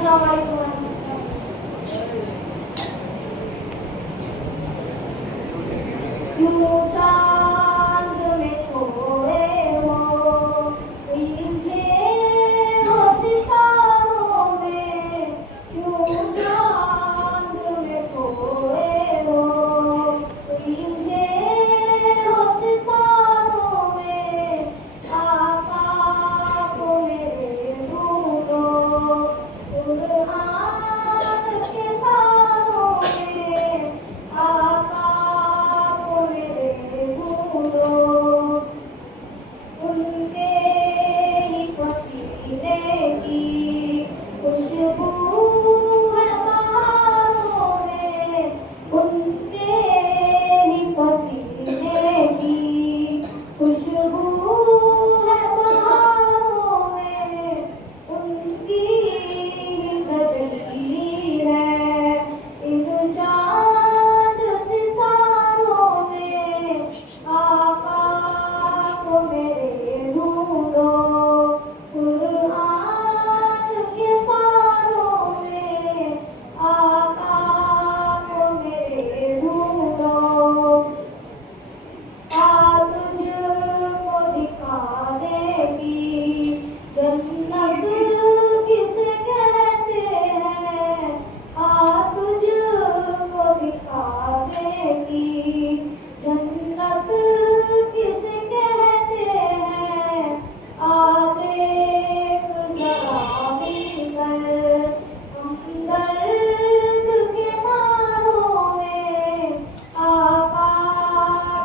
अस्सलाम वालेकुम। यूं चांद में खोए हो, उलझे हो सितारों में। यूं चांद में खोए हो, उलझे हो सितारों में। आका को मेरे ढूंढो, कुरान के तारों में। आका को मेरे ढूंढो, उनके ही पसीने की खुशबू है बहारों में। उनके ही पसीने की खुशबू है बहारों में। उनकी ही तजल्ली है इन चांद सितारों में। आका को मेरे ढूंढो, कुरान के तारों में। आका को मेरे ढूंढो, आज तुझको दिखा देगी जन्नत किसे कहते हैं। आज तुझको दिखा देगी जन्नत किसे कहते हैं। आ देख जरा मिलकर हमदर्द के नारों में। आका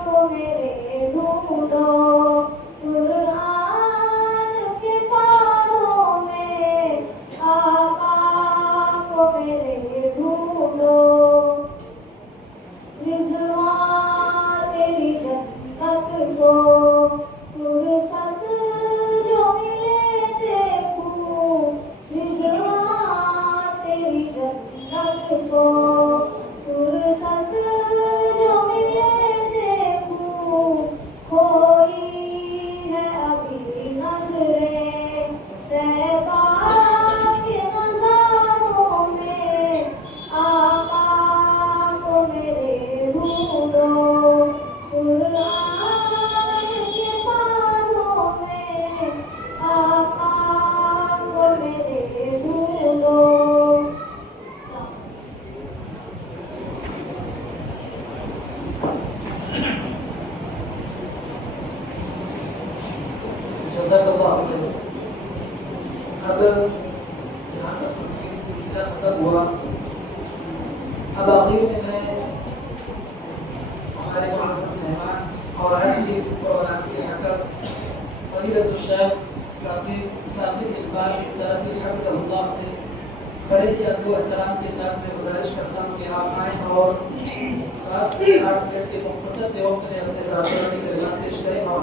को मेरे ढूंढो, कुरान के तारों में। आका को मेरे ढूंढो, रिज़वान तेरी जन्नत को फुर्सत जो मिले देखूं। रिज़वान तेरी जन्नत को फुर्सत जो मिले देखूं। खोई है अभी नज़रें तैबा के नज़ारों में। आका को मेरे ढूंढो, कुरान के तारों में। आका को मेरे ढूंढो। जज़ाकल्लाह खैर। अगर यहाँ तक ये सिलसिला खत्म हुआ, अब आखिर में मैं हमारे मुअज़्ज़ज़ मेहमान और आज के इस प्रोग्राम के यहाँ का फज़ीलतुल शेख साकिब इकबाल साकिब हफ़िज़हुल्लाह से बड़े ही अदब व एहतराम के साथ मैं गुजारिश करता हूँ कि आप आएँ और 7 से 8 मिनट के मुख्तसर से वक्त में अपने पेश करें और